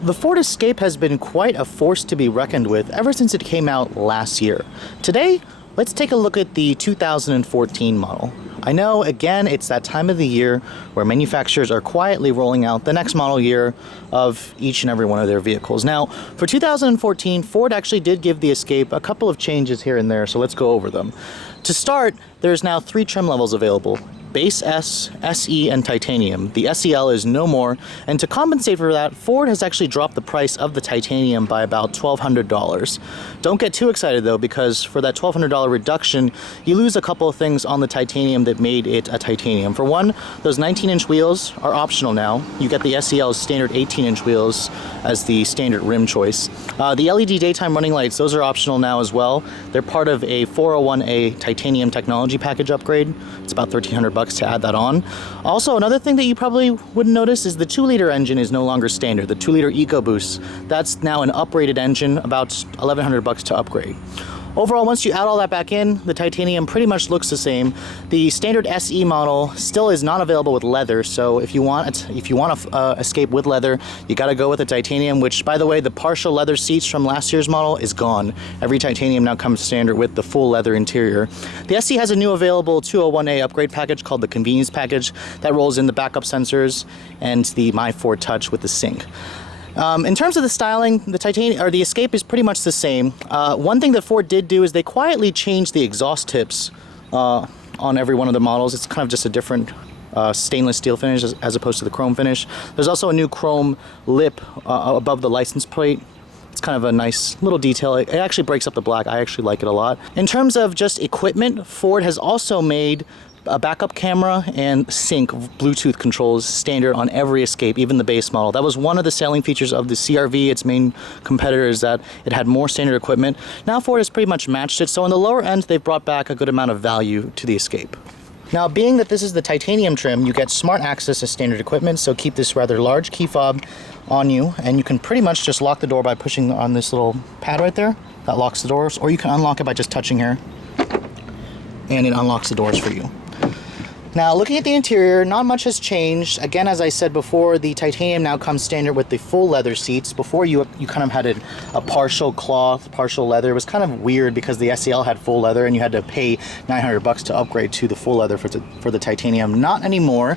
The Ford Escape has been quite a force to be reckoned with ever since it came out last year. Today, let's take a look at the 2014 model. I know, again, it's that time of the year where manufacturers are quietly rolling out the next model year of each and every one of their vehicles. Now, for 2014, Ford actually did give the Escape a couple of changes here and there, so let's go over them. To start, there's now 3 trim levels available: Base S, SE, and Titanium. The SEL is no more, and to compensate for that, Ford has actually dropped the price of the Titanium by about $1,200. Don't get too excited though, because for that $1,200 reduction, you lose a couple of things on the Titanium that made it a Titanium. For one, those 19-inch wheels are optional now. You get the SEL's standard 18-inch wheels as the standard rim choice. The LED daytime running lights, those are optional now as well. They're part of a 401A Titanium technology package upgrade. It's about $1,300 to add that on. Also, another thing that you probably wouldn't notice is the 2-liter engine is no longer standard. The 2-liter EcoBoost, that's now an uprated engine, about $1,100 to upgrade. Overall, once you add all that back in, the Titanium pretty much looks the same. The standard SE model still is not available with leather, so if you want to Escape with leather, you got to go with the Titanium, which, by the way, the partial leather seats from last year's model is gone. Every Titanium now comes standard with the full leather interior. The SE has a new available 201A upgrade package called the Convenience Package that rolls in the backup sensors and the My Ford Touch with the sync. In terms of the styling, the Titanium or the Escape is pretty much the same. One thing that Ford did do is they quietly changed the exhaust tips on every one of the models. It's kind of just a different stainless steel finish as opposed to the chrome finish. There's also a new chrome lip above the license plate. It's kind of a nice little detail. It actually breaks up the black. I actually like it a lot. In terms of just equipment, Ford has also made a backup camera and sync Bluetooth controls standard on every Escape, even the base model. That was one of the selling features of the CR-V. Its main competitor is that it had more standard equipment. Now Ford has pretty much matched it, so in the lower end they've brought back a good amount of value to the Escape. Now, being that this is the Titanium trim, you get smart access to standard equipment, so keep this rather large key fob on you, and you can pretty much just lock the door by pushing on this little pad right there. That locks the doors, or you can unlock it by just touching here, and it unlocks the doors for you. Now, looking at the interior, not much has changed. Again, as I said before, the Titanium now comes standard with the full leather seats. Before, you kind of had a partial cloth, partial leather. It was kind of weird because the SEL had full leather and you had to pay $900 to upgrade to the full leather for the Titanium. Not anymore.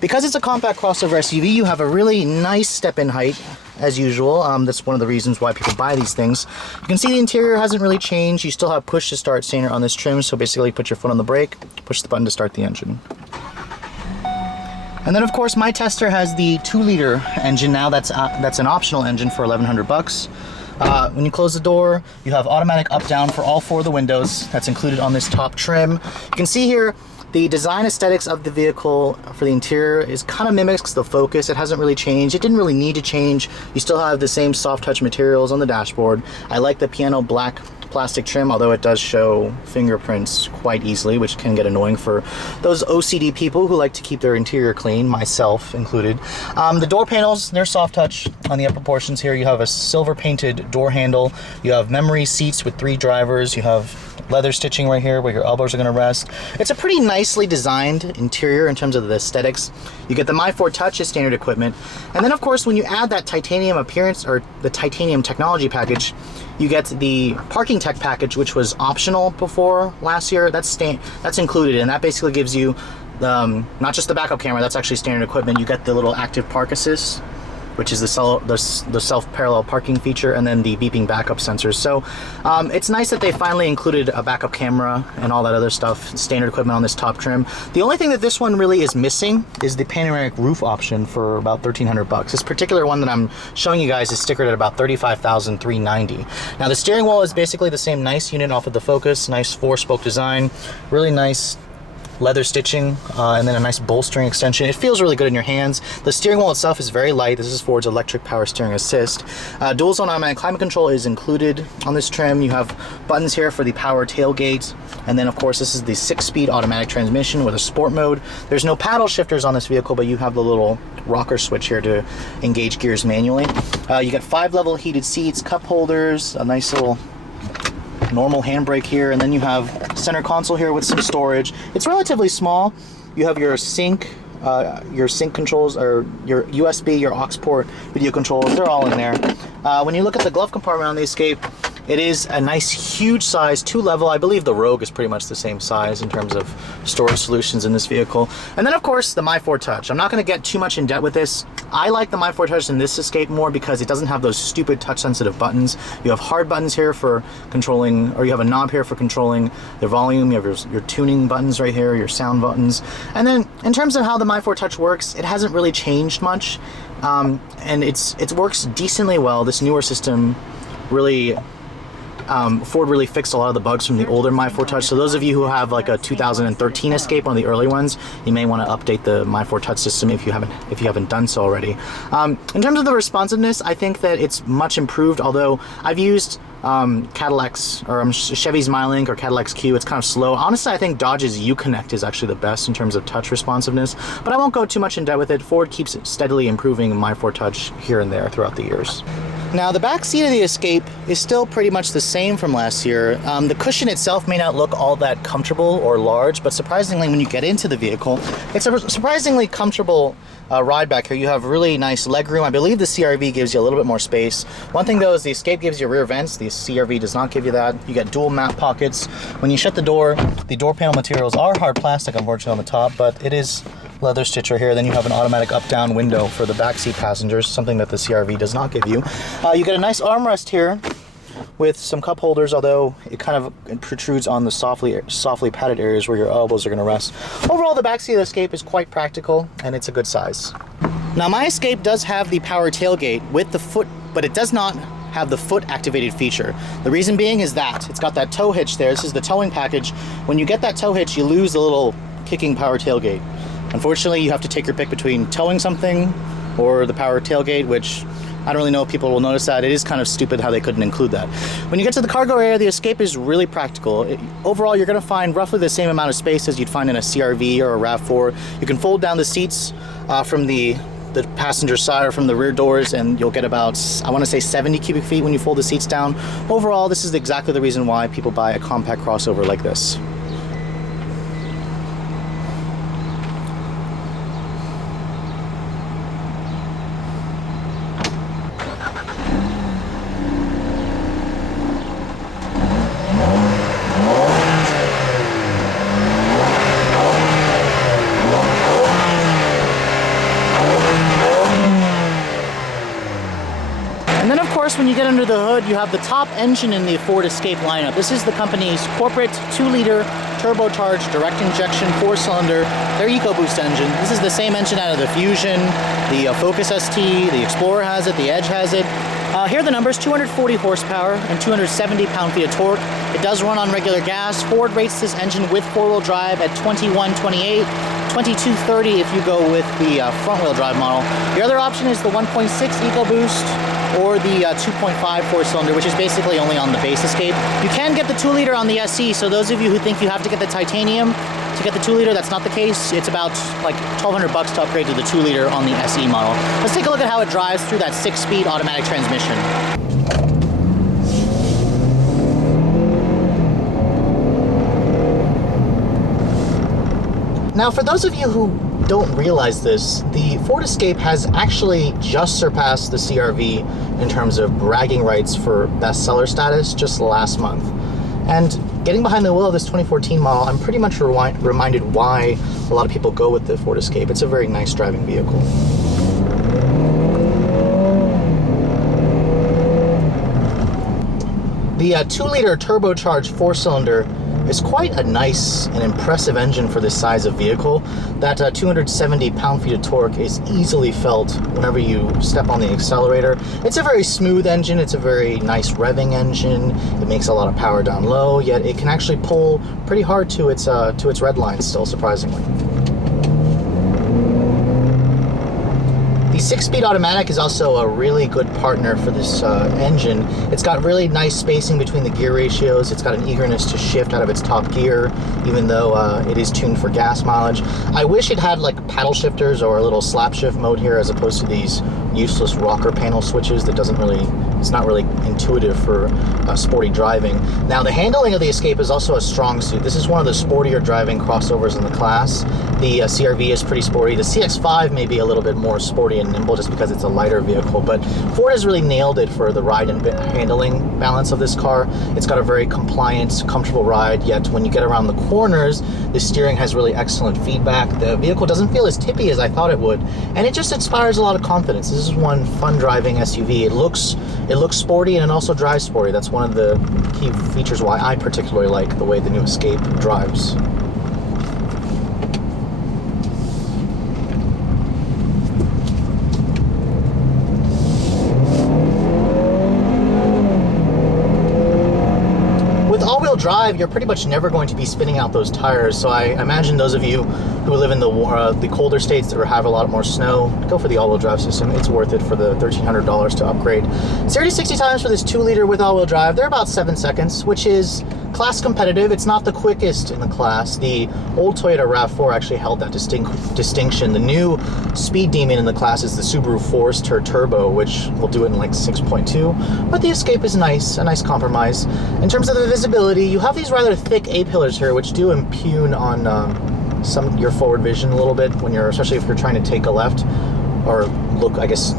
Because it's a compact crossover SUV, you have a really nice step-in height, as usual. That's one of the reasons why people buy these things. You can see the interior hasn't really changed. You still have push to start standard on this trim, so basically put your foot on the brake, push the button to start the engine. And then, of course, my tester has the 2-liter engine now. That's an optional engine for $1,100. When you close the door, you have automatic up-down for all 4 of the windows. That's included on this top trim. You can see here the design aesthetics of the vehicle for the interior is kind of mimics the Focus. It hasn't really changed. It didn't really need to change. You still have the same soft touch materials on the dashboard. I like the piano black plastic trim, although it does show fingerprints quite easily, which can get annoying for those OCD people who like to keep their interior clean, myself included. The door panels, they're soft touch on the upper portions here. You have a silver painted door handle. You have memory seats with 3 drivers. You have leather stitching right here where your elbows are going to rest. It's a pretty nicely designed interior in terms of the aesthetics. You get the My Ford Touch as standard equipment. And then, of course, when you add that Titanium appearance or the Titanium technology package, you get the Parking Tech package, which was optional before last year. That's included, and that basically gives you not just the backup camera. That's actually standard equipment. You get the little active park assist, which is the self-parallel parking feature, and then the beeping backup sensors. So it's nice that they finally included a backup camera and all that other stuff, standard equipment on this top trim. The only thing that this one really is missing is the panoramic roof option for about $1,300. This particular one that I'm showing you guys is stickered at about $35,390. Now, the steering wheel is basically the same nice unit off of the Focus, nice 4-spoke design, really nice leather stitching, and then a nice bolstering extension. It feels really good in your hands. The steering wheel itself is very light. This is Ford's electric power steering assist. Dual zone automatic climate control is included on this trim. You have buttons here for the power tailgate, and then of course this is the 6-speed automatic transmission with a sport mode. There's no paddle shifters on this vehicle, but you have the little rocker switch here to engage gears manually. You got 5 level heated seats, cup holders, a nice little normal handbrake here, and then you have center console here with some storage. It's relatively small. You have your sync your sync controls, or your USB, your aux port video controls, they're all in there. When you look at the glove compartment on the Escape, it is a nice huge size, 2-level. I believe the Rogue is pretty much the same size in terms of storage solutions in this vehicle. And then of course the My4 Touch. I'm not going to get too much in depth with this. I like the My4 Touch in this Escape more because it doesn't have those stupid touch sensitive buttons. You have hard buttons here for controlling, or you have a knob here for controlling the volume. You have your tuning buttons right here, your sound buttons. And then in terms of how the My4 Touch works, it hasn't really changed much. And it works decently well. This newer system really, Ford really fixed a lot of the bugs from the older My4 Touch. So those of you who have like a 2013 Escape, one of the early ones, you may want to update the My4 Touch system if you haven't done so already. In terms of the responsiveness, I think that it's much improved. Although I've used Cadillac's or Chevy's MyLink or Cadillac's Q, it's kind of slow. Honestly, I think Dodge's Uconnect is actually the best in terms of touch responsiveness, but I won't go too much in depth with it. Ford keeps steadily improving My4 Touch here and there throughout the years. Now, the back seat of the Escape is still pretty much the same from last year. The cushion itself may not look all that comfortable or large, but surprisingly, when you get into the vehicle, it's a surprisingly comfortable ride back here. You have really nice legroom. I believe the CR-V gives you a little bit more space. One thing though is the Escape gives you rear vents. The CR-V does not give you that. You get dual map pockets. When you shut the door panel materials are hard plastic, unfortunately, on the top, but it is leather stitch right here. Then you have an automatic up-down window for the backseat passengers, something that the CR-V does not give you. You get a nice armrest here with some cup holders, although it kind of protrudes on the softly padded areas where your elbows are going to rest. Overall, the backseat of the Escape is quite practical, and it's a good size. Now, my Escape does have the power tailgate with the foot, but it does not have the foot activated feature. The reason being is that it's got that tow hitch there. This is the towing package. When you get that tow hitch, you lose the little kicking power tailgate. Unfortunately, you have to take your pick between towing something or the power tailgate, which I don't really know if people will notice that. It is kind of stupid how they couldn't include that. When you get to the cargo area, the Escape is really practical. Overall, you're going to find roughly the same amount of space as you'd find in a CR-V or a RAV4. You can fold down the seats from the passenger side or from the rear doors, and you'll get about, I want to say, 70 cubic feet when you fold the seats down. Overall, this is exactly the reason why people buy a compact crossover like this. When you get under the hood, you have the top engine in the Ford Escape lineup. This is the company's corporate 2-liter turbocharged direct injection 4-cylinder, their EcoBoost engine. This is the same engine out of the Fusion, the Focus ST, the Explorer has it, the Edge has it. Here are the numbers: 240 horsepower and 270 pound-feet of torque. It does run on regular gas. Ford rates this engine with 4-wheel drive at 2128, 2230 if you go with the front-wheel drive model. The other option is the 1.6 EcoBoost or the 2.5 4-cylinder, which is basically only on the base Escape. You can get the 2-liter on the SE, so those of you who think you have to get the titanium to get the 2-liter, that's not the case. It's about like $1,200 to upgrade to the 2-liter on the SE model. Let's take a look at how it drives through that 6-speed automatic transmission. Now, for those of you who don't realize this, the Ford Escape has actually just surpassed the CR-V in terms of bragging rights for bestseller status just last month. And getting behind the wheel of this 2014 model, I'm pretty much reminded why a lot of people go with the Ford Escape. It's a very nice driving vehicle. The 2-liter turbocharged 4-cylinder is quite a nice and impressive engine for this size of vehicle. That 270 pound-feet of torque is easily felt whenever you step on the accelerator. It's a very smooth engine. It's a very nice revving engine. It makes a lot of power down low, yet it can actually pull pretty hard to its red lines still, surprisingly. The 6-speed automatic is also a really good partner for this engine. It's got really nice spacing between the gear ratios. It's got an eagerness to shift out of its top gear, even though it is tuned for gas mileage. I wish it had like paddle shifters or a little slap shift mode here as opposed to these useless rocker panel switches that it's not really intuitive for sporty driving. Now, the handling of the Escape is also a strong suit. This is one of the sportier driving crossovers in the class. The CR-V is pretty sporty. The CX-5 may be a little bit more sporty and nimble just because it's a lighter vehicle, but Ford has really nailed it for the ride and handling balance of this car. It's got a very compliant, comfortable ride, yet when you get around the corners, the steering has really excellent feedback. The vehicle doesn't feel as tippy as I thought it would, and it just inspires a lot of confidence. This is one fun driving SUV. It looks sporty and it also drives sporty. That's one of the key features why I particularly like the way the new Escape drives. Drive, you're pretty much never going to be spinning out those tires, so I imagine those of you who live in the colder states that have a lot more snow, go for the all-wheel drive system. It's worth it for the $1,300 to upgrade. 0 to 60 times for this 2-liter with all-wheel drive, they're about 7 seconds, which is class competitive. It's not the quickest in the class. The old Toyota RAV4 actually held that distinction. The new speed demon in the class is the Subaru Forester Turbo, which will do it in like 6.2, but the Escape is nice, a nice compromise. In terms of the visibility, you have these rather thick A-pillars here, which do impugn on your forward vision a little bit, especially if you're trying to take a left, or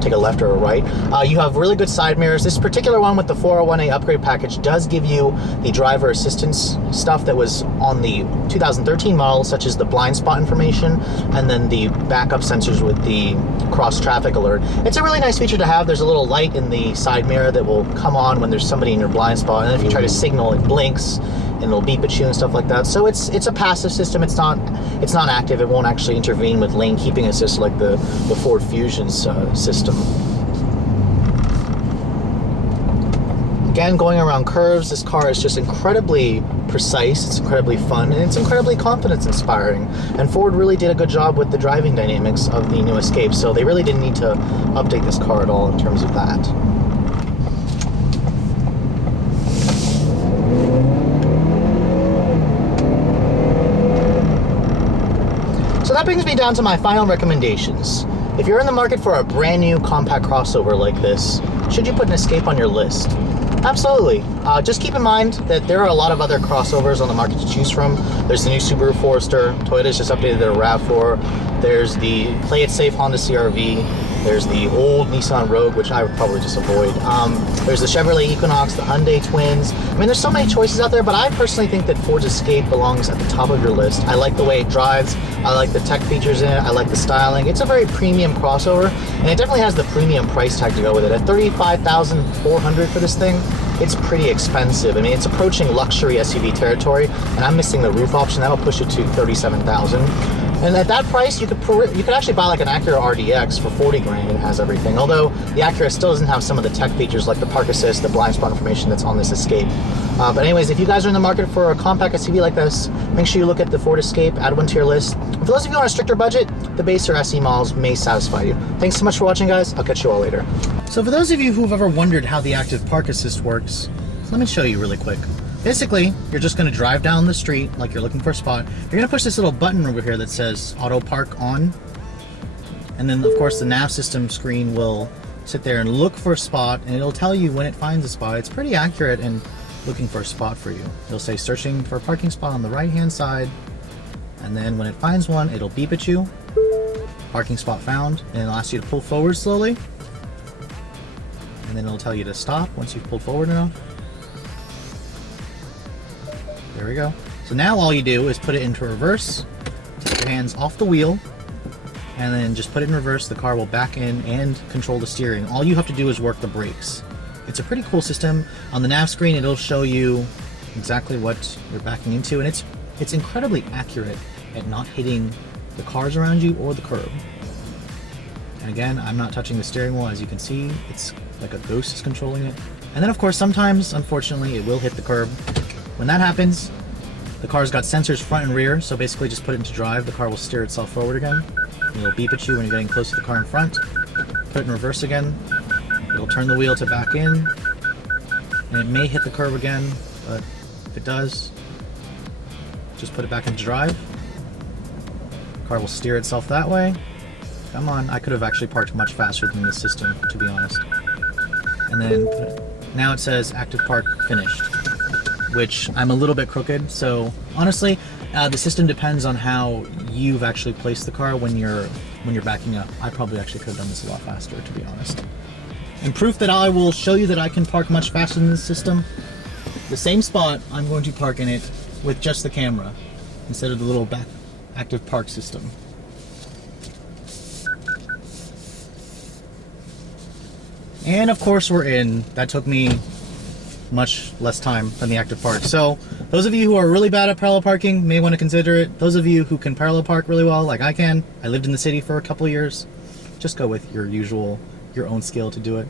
take a left or a right. You have really good side mirrors. This particular one with the 401A upgrade package does give you the driver assistance stuff that was on the 2013 model, such as the blind spot information, and then the backup sensors with the cross traffic alert. It's a really nice feature to have. There's a little light in the side mirror that will come on when there's somebody in your blind spot, and if you try to signal, it blinks and it'll beep at you and stuff like that. So it's a passive system. It's not active. It won't actually intervene with lane keeping assist like the Ford Fusion's system. Again, going around curves, this car is just incredibly precise, it's incredibly fun, and it's incredibly confidence inspiring. And Ford really did a good job with the driving dynamics of the new Escape, so they really didn't need to update this car at all in terms of that. So that brings me down to my final recommendations. If you're in the market for a brand new compact crossover like this, should you put an Escape on your list? Absolutely. Just keep in mind that there are a lot of other crossovers on the market to choose from. There's the new Subaru Forester. Toyota's just updated their RAV4. There's the Play It Safe Honda CR-V. There's the old Nissan Rogue, which I would probably just avoid. There's the Chevrolet Equinox, the Hyundai Twins. I mean, there's so many choices out there, but I personally think that Ford's Escape belongs at the top of your list. I like the way it drives. I like the tech features in it. I like the styling. It's a very premium crossover, and it definitely has the premium price tag to go with it. At $35,400 for this thing, it's pretty expensive. I mean, it's approaching luxury SUV territory, and I'm missing the roof option. That'll push it to $37,000. And at that price, you could actually buy like an Acura RDX for 40 grand. It has everything. Although the Acura still doesn't have some of the tech features like the park assist, the blind spot information that's on this Escape. But anyways, if you guys are in the market for a compact SUV like this, make sure you look at the Ford Escape, add one to your list. And for those of you on a stricter budget, the base or SE models may satisfy you. Thanks so much for watching, guys. I'll catch you all later. So for those of you who've ever wondered how the active park assist works, let me show you really quick. Basically, you're just going to drive down the street like you're looking for a spot. You're going to push this little button over here that says Auto Park On. And then, of course, the nav system screen will sit there and look for a spot, and it'll tell you when it finds a spot. It's pretty accurate in looking for a spot for you. It'll say searching for a parking spot on the right-hand side, and then when it finds one, it'll beep at you. Parking spot found, and it'll ask you to pull forward slowly. And then it'll tell you to stop once you've pulled forward enough. There we go. So now all you do is put it into reverse, take your hands off the wheel, and then just put it in reverse. The car will back in and control the steering. All you have to do is work the brakes. It's a pretty cool system. On the nav screen, it'll show you exactly what you're backing into, and it's incredibly accurate at not hitting the cars around you or the curb. And again, I'm not touching the steering wheel. As you can see, it's like a ghost is controlling it. And then of course, sometimes, unfortunately, it will hit the curb. When that happens, the car's got sensors front and rear, so basically just put it into drive, the car will steer itself forward again. It'll beep at you when you're getting close to the car in front. Put it in reverse again. It'll turn the wheel to back in, and it may hit the curb again, but if it does, just put it back into drive. The car will steer itself that way, Come on, I could have actually parked much faster than this system, to be honest. And then now it says active park finished, which I'm a little bit crooked. So honestly, the system depends on how you've actually placed the car when you're backing up. I probably actually could have done this a lot faster, to be honest. And proof that I will show you that I can park much faster than this system, the same spot I'm going to park in it with just the camera instead of the little back active park system. And of course we're in. That took me much less time than the active park. So those of you who are really bad at parallel parking may want to consider it. Those of you who can parallel park really well, like I can, I lived in the city for a couple years, just go with your own skill to do it.